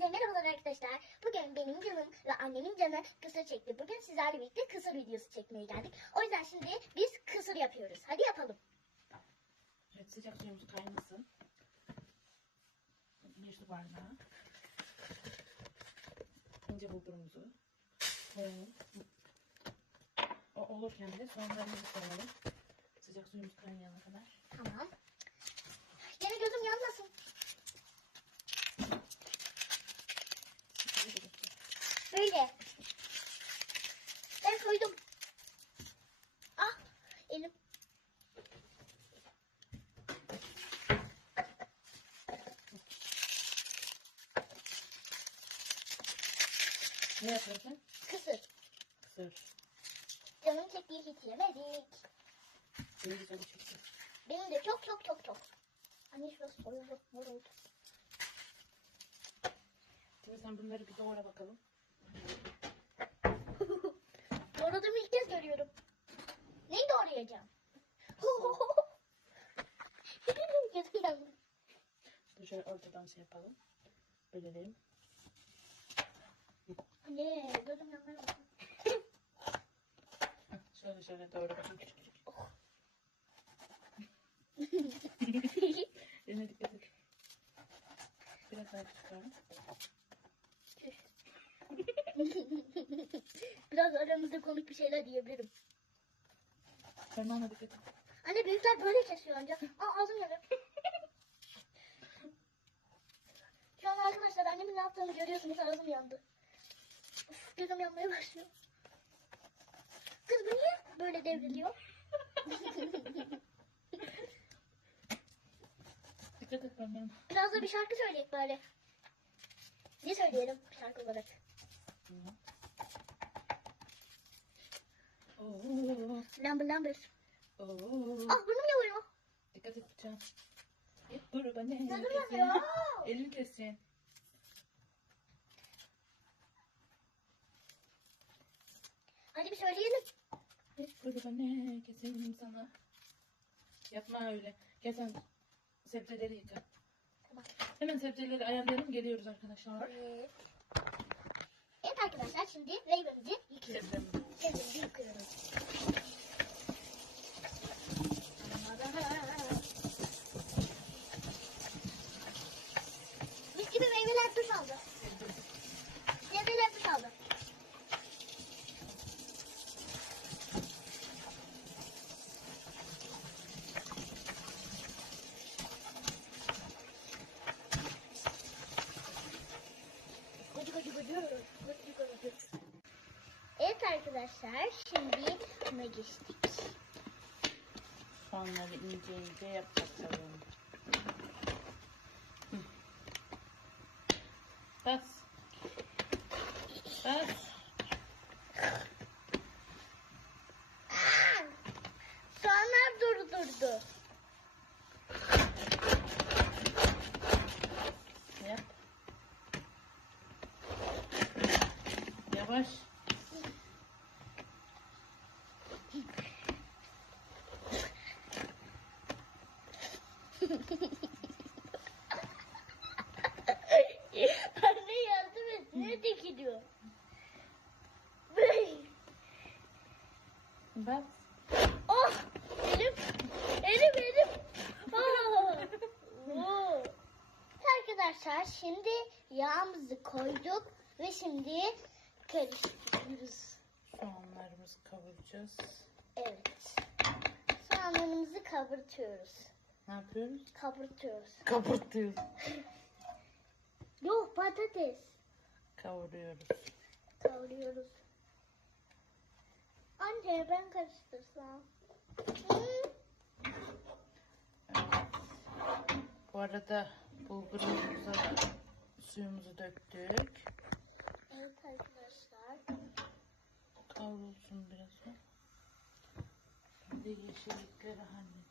Hepinize merhabalar arkadaşlar. Bugün benim canım ve annemin canı kısır çekti. Bugün sizlerle birlikte kısır videosu çekmeye geldik. O yüzden şimdi biz kısır yapıyoruz. Hadi yapalım. Evet sıcak suyumuz kaynasın. Bir su bardağı. İnce bulgurumuzu koyalım. O olurken de soğanlarımızı koyalım. Sıcak suyumuz kaynayana kadar. Tamam. Gene gözüm yanmasın. Böyle. Ben koydum. Ah elim. Ne yapıyorsun? Kısır. Kısır. Canım çektiği hiç yemedik. Şimdi canı çekti. Benim de çok çok çok çok. Anne şurası soyuldu. Mor oldu. Şimdi sen bunları bir doğra bakalım. Doğradığımı ilk kez görüyorum. Neyi doğrayacağım? Gözüm yandı. Dur şöyle ortadan şey yapalım. Bölelim. Anne gözüm. Heh, Şöyle şöyle doğra bakayım küçük küçük. Eline dikkat et. Biraz daha koyalım. Biraz aramızda komik bir şeyler diyebilirim. Parmağına dikkat et. Anne büyükler böyle kesiyor ancak. Aa ağzım yanıyor. Şu an arkadaşlar annemin ne yaptığını görüyorsunuz ağzım yandı. Uf, gözüm yanmaya başlıyor. Kız bu niye böyle devriliyor? Dikkat et parmağına. Biraz da bir şarkı söyleyek böyle. Ne söyleyelim şarkı olarak? Oo. Lambır lambır. Oo. Ah burnum yanıyor. Dikkat et bıçağın. Hep dur. Canım yanıyor. Elini keseceksin. Hadi bir söyleyelim. Hep dur bana. Keselim sana. Yapma öyle. Gel sen sebzeleri yıka. Tamam. Hemen sebzeleri ayarlayalım. Geliyoruz arkadaşlar. Evet. Evet arkadaşlar şimdi reyvemizi yıkıyoruz. Sebzemizi. Sebzemizi şimdi buna geçtik. Soğanları ince ince yapacaksın. Hı. Bas. Bas. Soğanlar durdurdu. Yap. Yavaş. Anne yardım et. Nerede gidiyor? Bey. Bas. Oh! Elim. Elim elim. Oh! Oo. Arkadaşlar şimdi yağımızı koyduk ve şimdi karıştırıyoruz. Soğanlarımızı kavuracağız. Evet. Kabartıyoruz. Ne yapıyoruz? Kabartıyoruz. Kapatıyoruz. Yok patates. Kavuruyoruz. Kavuruyoruz. Anne ben karıştırsam. Hı? Bu arada bulgurumuza da suyumuzu döktük. Evet arkadaşlar. Kavrulsun biraz o. Ben de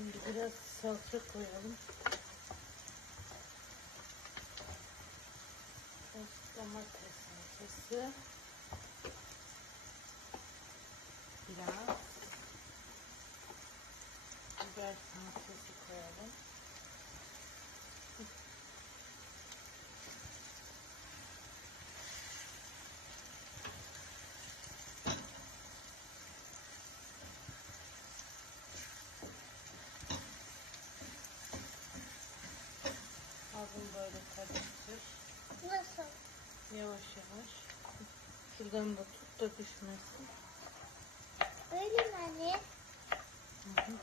yeşillikleri halledeyim. salça koyalım. Biraz domates salçası. Biraz biber salçası koyalım. Ağzını böyle karıştır. Nasıl? Yavaş yavaş. Şuradan da tut da düşmesin. Öyle mi anne? Hı hı.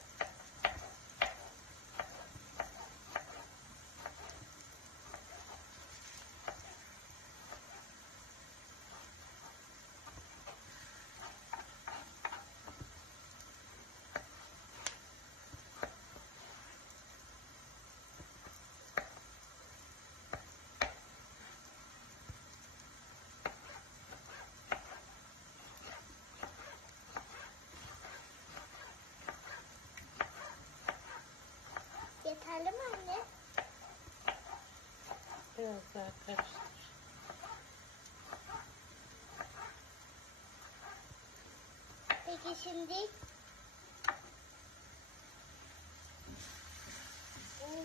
Yeterli mi anne? Biraz daha karıştır. Peki şimdi? Oo,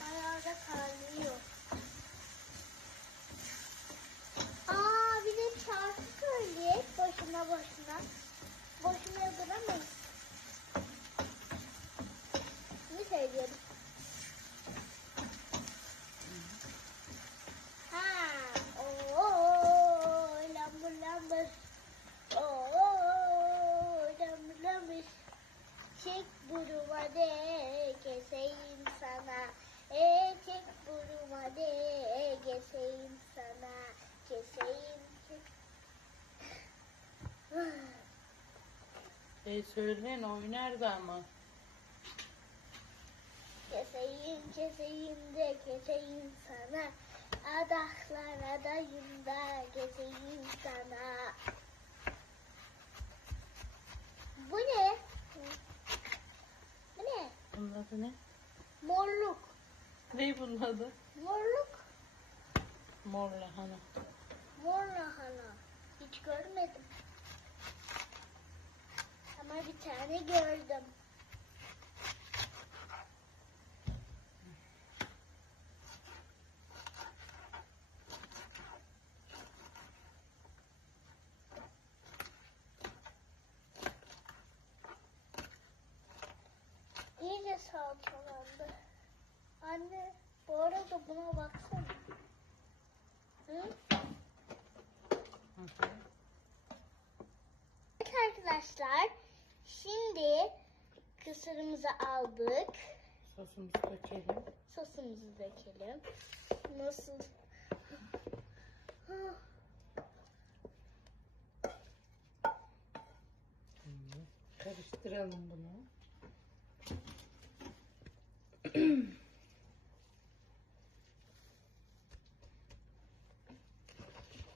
Bayağı da kaynıyor. Aa bir de şarkı söyleyek boşuna boşuna. Boşuna duramayız. Ne söylüyorum? Ha, oo, lambır lambır. Oo, lambır lambır. Çek buruma de keseyim sana. E çek buruma de keseyim sana. Keseyim çek. E söyleyin oynardı ama. Keseyim keseyim de keseyim sana. Adaklar adayım da keseyim sana. Bu ne? Bu ne? Bunun adı ne? Morluk. Ne bunun adı? Morluk. Mor lahana. Mor lahana. Hiç görmedim. Ama bir tane gördüm. İyice salçalandı. Anne bu arada buna baksana. Hı? Evet arkadaşlar. Şimdi kısırımızı aldık. Sosumuzu dökelim. Sosumuzu dökelim. Nasıl? Karıştıralım bunu.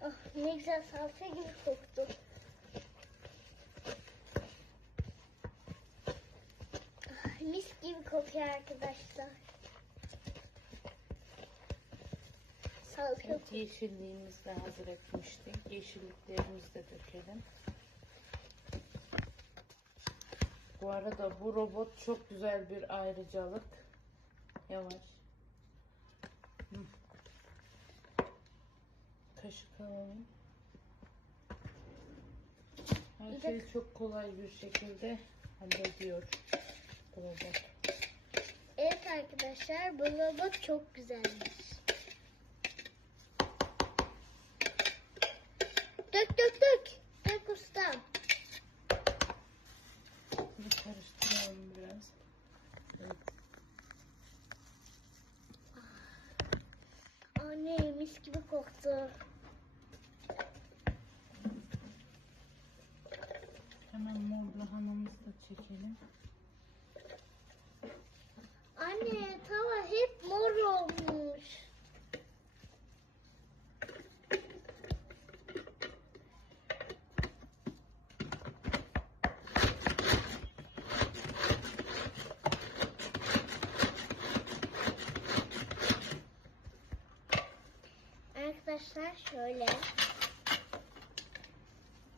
ah, ne güzel salça gibi koktu. Ah, kokuyor arkadaşlar. Evet, yeşilliğimizi de hazır etmiştik. Yeşilliklerimizi de dökelim. Bu arada bu robot çok güzel bir ayrıcalık. Yavaş. Hı. Kaşık alalım. Her şeyi çok kolay bir şekilde hallediyor bu robot. Evet arkadaşlar bu robot çok güzelmiş. Dök dök dök. Dök ustam. Bunu karıştıralım biraz. Evet. Anne mis gibi koktu. Hemen mor lahanamızı da çekelim. Anne tava hep mor olmuş. Arkadaşlar şöyle.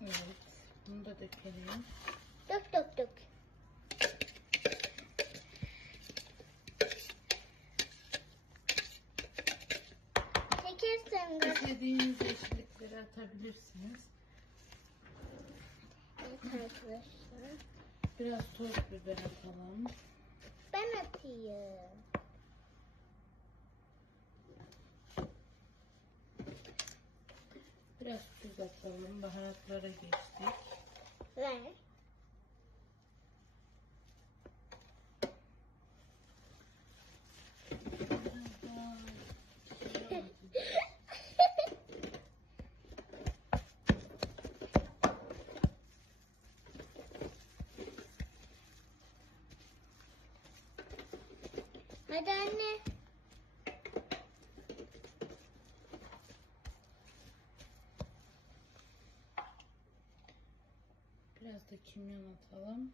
Evet. Bunu da dökelim. Dök dök dök. Atabilirsiniz. Evet arkadaşlar. Biraz toz biber atalım. Ben atayım. Biraz tuz atalım. Baharatlara geçtik. Ver. Hadi anne. Biraz da kimyon atalım.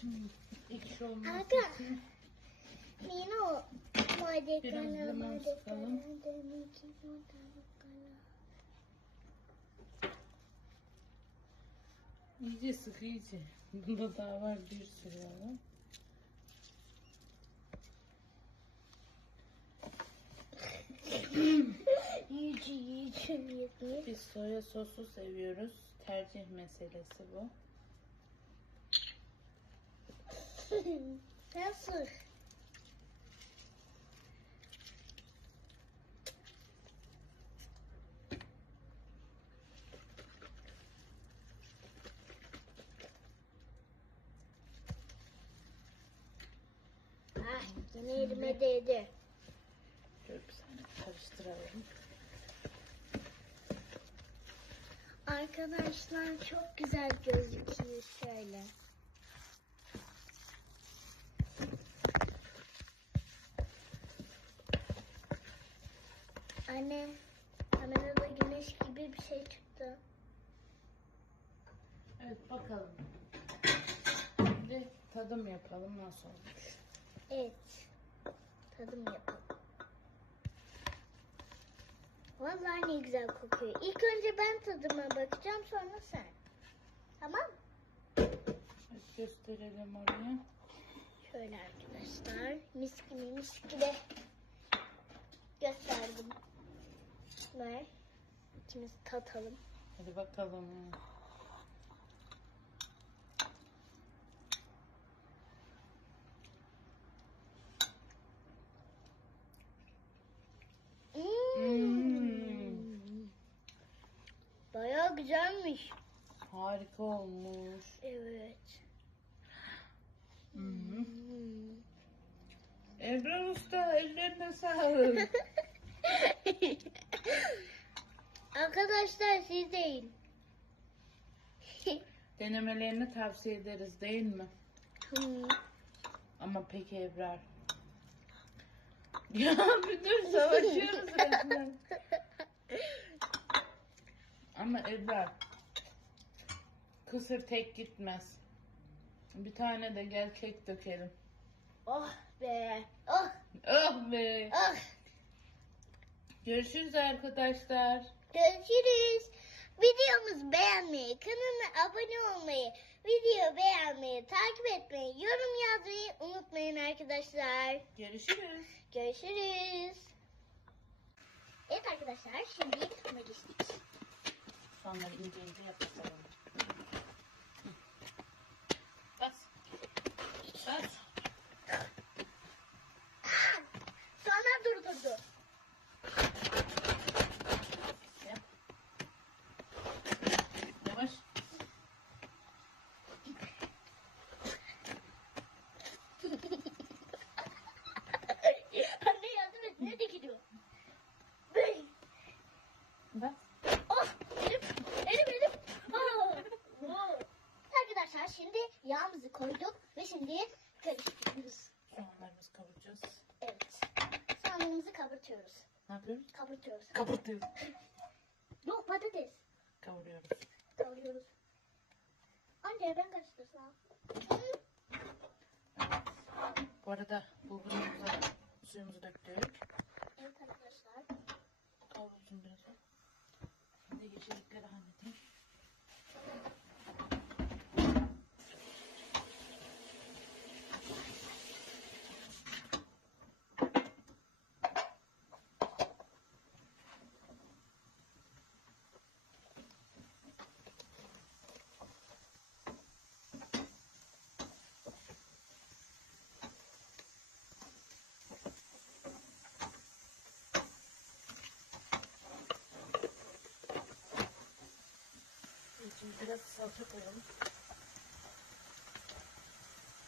Şimdi ekşi olması Aga. için Yine o madde Biraz limon sıkalım. İyice sık iyice. Bunda daha var bir sürü ama. Yüce yüce yüce. Biz soya sosu seviyoruz. Tercih meselesi bu. Nasıl? Yine elime değdi. Şöyle bir saniye karıştıralım. Arkadaşlar çok güzel gözüküyor şöyle. Anne, kamerada güneş gibi bir şey çıktı. Evet bakalım. Şimdi tadım yapalım nasıl olmuş. Evet, tadım yapalım. Vallahi ne güzel kokuyor. İlk önce ben tadıma bakacağım sonra sen. Tamam gösterelim oraya. Şöyle arkadaşlar. Mis gibi mis gibi. Gösterdim. Ver. İkimiz tatalım. Hadi bakalım. Hmm. Bayağı güzelmiş. Harika olmuş. Evet. Hmm. Ebrar Usta ellerine sağlık. Arkadaşlar siz değil. Denemelerini tavsiye ederiz değil mi? Hmm. Ama peki Ebrar. Ya bir dur savaşıyoruz resmen. Ama Ebrar. Kısır tek gitmez. Bir tane de gel kek dökelim. oh be. Oh Oh be. oh. Görüşürüz arkadaşlar. Görüşürüz. Videomuzu beğenmeyi, kanala abone olmayı, video beğenmeyi, takip etmeyi, yorum yazmayı unutmayın arkadaşlar. Görüşürüz. Görüşürüz. Evet arkadaşlar şimdi yapıma geçtik. Soğanları ince ince yapıştıralım. Hı. Kapatıyoruz. Ne yapıyoruz? Kapatıyoruz. Kapatıyoruz. Yok patates. Kavuruyoruz. Kavuruyoruz. Anne ben karıştırsam. Bu arada bulgurumuza suyumuzu döktük. Evet arkadaşlar. Kavrulsun biraz. Şimdi geçirdikleri halledeyim. Salça koyalım.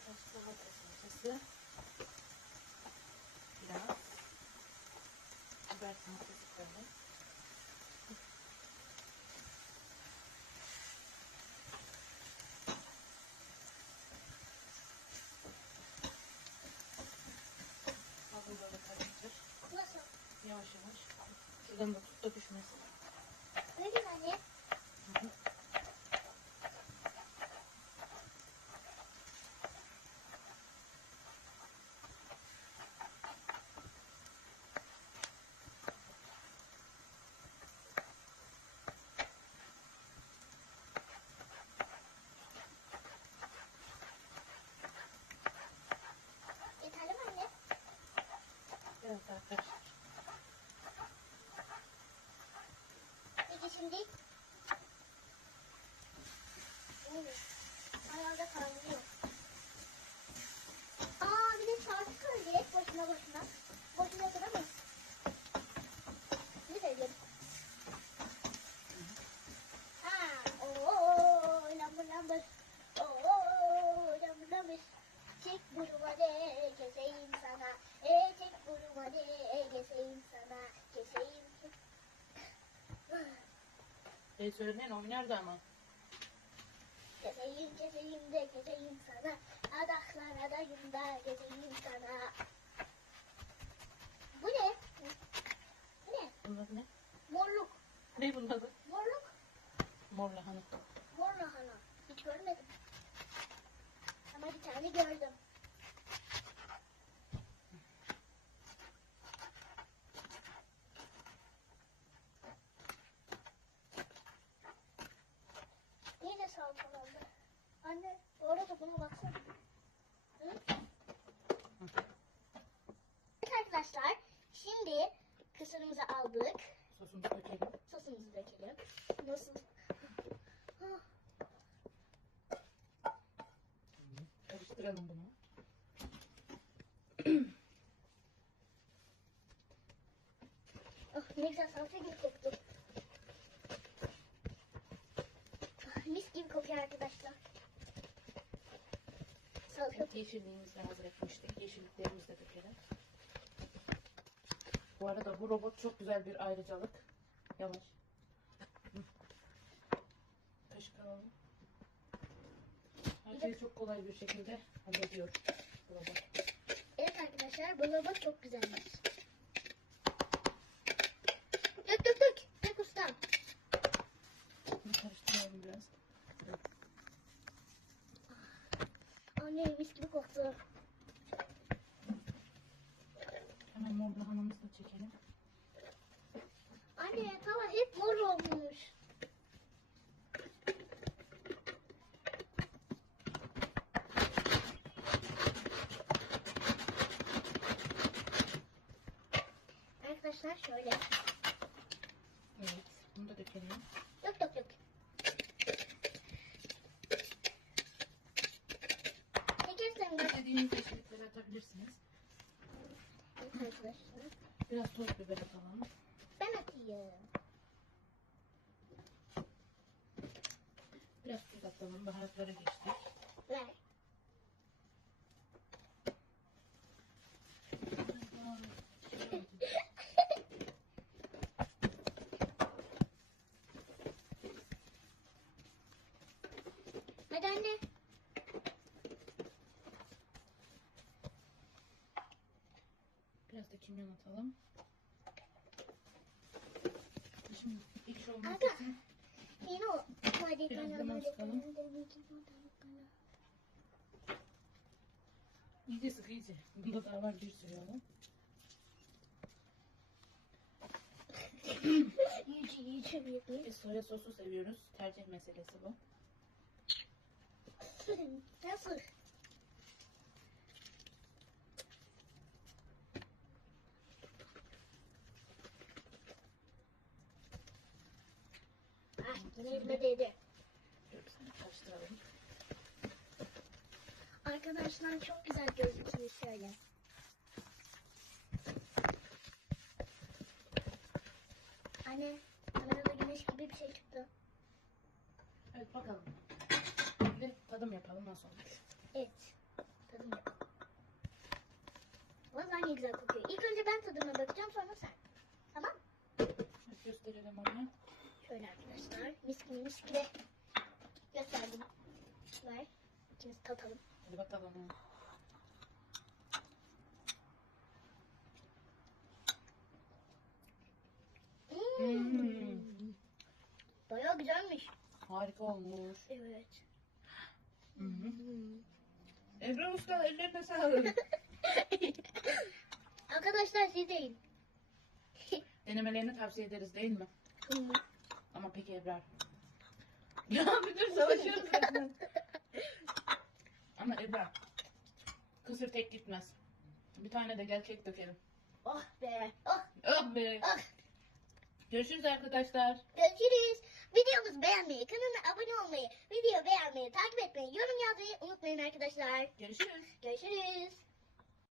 Biraz domates salçası. Biraz. Biber salçası koyalım. Yavaş yavaş. Şuradan da tut da düşmesin. Ne diyeyim anne? Hı hı. Yeterli mi anne? Biraz daha karıştır. Peki şimdi? Oo, Ayağında kavruluyor. Aa bir de saati koyacak boşuna boşuna. Boşuna kadar mı? Ne söylüyorum? Ha, ooo lambır lambır. Oo lambır lambır. Çek buruma de keseyim sana. E çek buruma de keseyim sana. Keseyim. Söyleyin oynardı ama. Keseyim keseyim de keseyim sana. Adaklar adayım da keseyim sana. Bu ne? Bu ne? Bunlar ne? Morluk. Ne bunun adı? Morluk. Mor lahana. Mor lahana. Hiç görmedim. Ama bir tane gördüm. Yine salçalandı. Anne orada buna baksana. Hı? Evet arkadaşlar şimdi kısırımızı aldık. Sosunu dökelim. Sosumuzu dökelim. Nasıl? Ah, Karıştıralım bunu. Oh, ne güzel salça gibi koktu. Ah, Mis gibi kokuyor arkadaşlar. Salça Evet, yeşilliğimizi de hazır etmiştik. Yeşilliklerimizi de dökelim. Bu arada bu robot çok güzel bir ayrıcalık. Yavaş. Hı. Kaşık alalım. Her şeyi çok kolay bir şekilde hallediyor robot. Evet arkadaşlar bu robot çok güzelmiş. Dök dök dök. Dök ustam. Bunu karıştıralım biraz. Anne mis gibi koktu. Hemen mor lahanamızı da çekelim. Anne tava hep mor olmuş. Arkadaşlar şöyle. Evet. Bunu da dökelim. Dök dök dök. Çekersen de. İstediğiniz yeşillikleri atabilirsiniz. Evet arkadaşlar. Biraz toz biber atalım. Ben atayım. Biraz tuz atalım. Baharatlara geçtik. Ver. Hadi anne. Biraz da kimyon atalım. Şimdi ekşi olması Aga. için Yine o. Hadi Biraz bana, limon hadi sıkalım. hadi iyice sık iyice. Bunda daha var bir sürü yolu. İyice iyice büyüteyim. Biz soya sosu seviyoruz. Tercih meselesi bu. Nasıl? Nerede dedi. Karıştıralım. Arkadaşlar çok güzel gözüküyor şöyle. Anne, kamerada güneş gibi bir şey çıktı. Evet bakalım. Tadım yapalım nasıl olmuş. Evet. Tadım yap. Vallahi ne güzel kokuyor. İlk önce ben tadına bakacağım sonra sen. Tamam. Evet, gösterelim onu. Şöyle arkadaşlar. Mis gibi mis gibi. Gösterdim. Ver. İkimiz tatalım. Hadi bakalım. Hmm. Bayağı güzelmiş. Harika olmuş. Evet. Hı hı. Ebru Usta ellerine sağlık. Arkadaşlar siz deyin. Denemelerini tavsiye ederiz değil mi? Ama peki Ebrar. Ya bir dur savaşıyoruz zaten. Ama Ebrar. Kısır tek gitmez. Bir tane de gel kek dökelim. oh be. Oh. Oh be. Oh. Görüşürüz arkadaşlar. Görüşürüz. Videomuzu beğenmeyi, kanalıma abone olmayı, video beğenmeyi, takip etmeyi, yorum yazmayı unutmayın arkadaşlar. Görüşürüz. Görüşürüz.